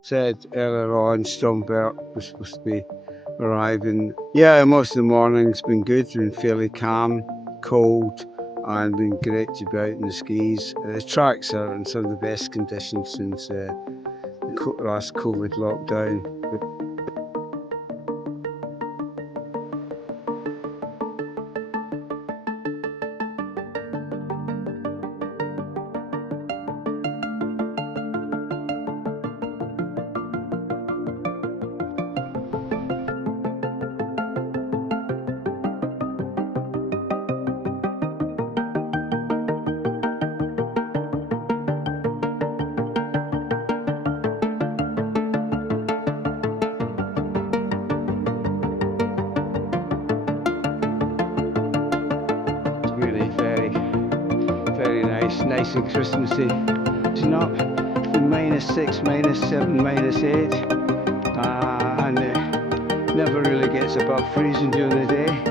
Said earlier on, Storm Bert was supposed to be arriving. Yeah, most of the morning's been good, been fairly calm, cold, and been great to be out in the skis. The tracks are in some of the best conditions since the last COVID lockdown. It's really very nice and Christmassy. It's not -6, -7, -8, and it never really gets above freezing during the day.